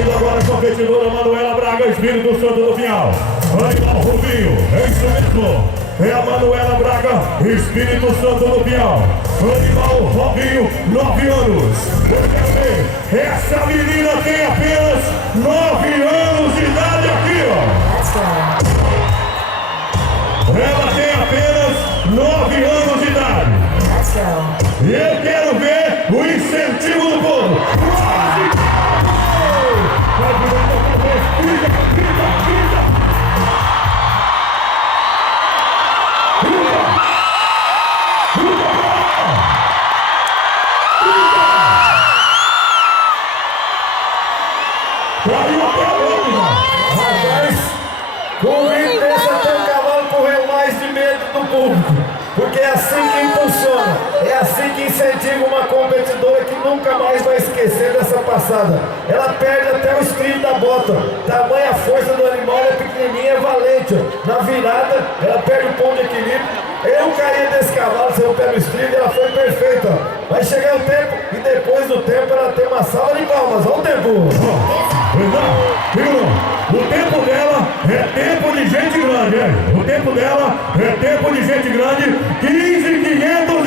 Subindo agora a competidora Manuela Braga, Espírito Santo do Pinhal. Animal Rubinho, é isso mesmo. É a Manuela Braga, Espírito Santo do Pinhal. Animal Robinho, 9 anos. Eu quero ver, essa menina tem apenas 9 anos de idade aqui, ó. Ela tem apenas 9 anos de idade. E eu quero ver o incentivo do povo. Rapaz, convido esse até o cavalo correr mais de medo do público, porque é assim que impulsiona, é assim que incentiva uma competidora que nunca mais vai esquecer dessa passada. Ela perde até o estribo da bota, tamanha força do animal, é pequenininha, é valente. Na virada, ela perde o ponto de equilíbrio. Eu caí desse cavalo, saiu pelo estribo e ela foi perfeita. Vai chegar o tempo e depois do tempo ela tem uma salva de palmas. Olha o tempo! O tempo dela é tempo de gente grande, é. O tempo dela é tempo de gente grande. 15.500